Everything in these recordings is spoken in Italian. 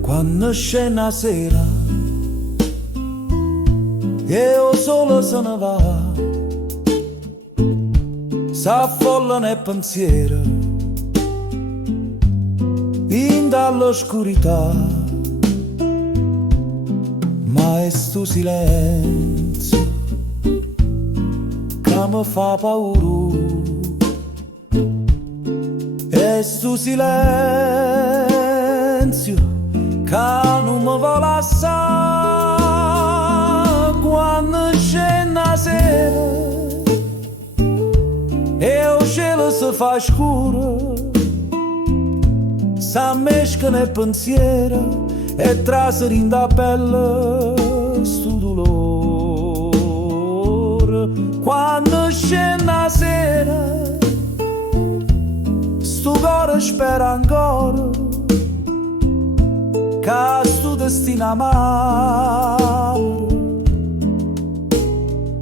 Quando scena sera e o sole se ne va, s'affolla nel pensiero in dall'oscurità, ma è sto silenzio che mi fa paura, è sto silenzio che non mi vuole assare. Quando scende la sera e il cielo si fa scuro, s'ammesca nel pensiero e traseri in da pelle sto dolore. Quando scende la sera sto cuore spera ancora che sto destino amaro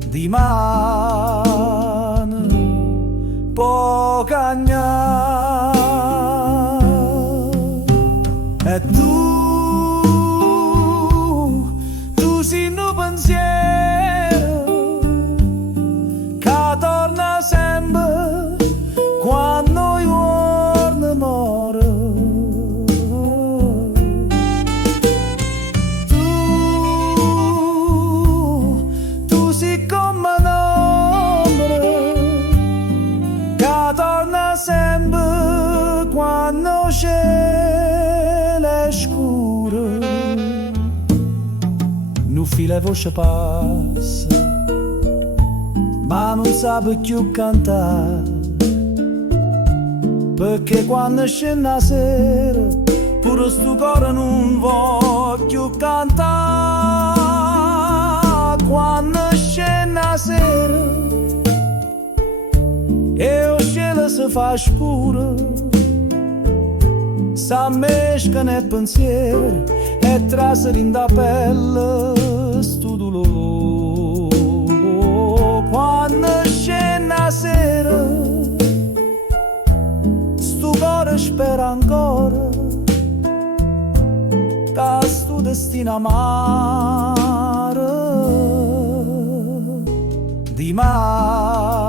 di mano può cagnare. E tu sei un pensiero che torna sempre quando io muore. Sempre quando c'è le scure, non fila voce passa, ma non sa più cantare, perché quando scende la sera pure sto cuore non voglio cantare. Quando scende la sera e il cielo si fa scuro, s'ammesca nel pensiero e traseri in da pelle sto dolore. Quando scende la sera sto cuore spera ancora che sto destino amaro di mare.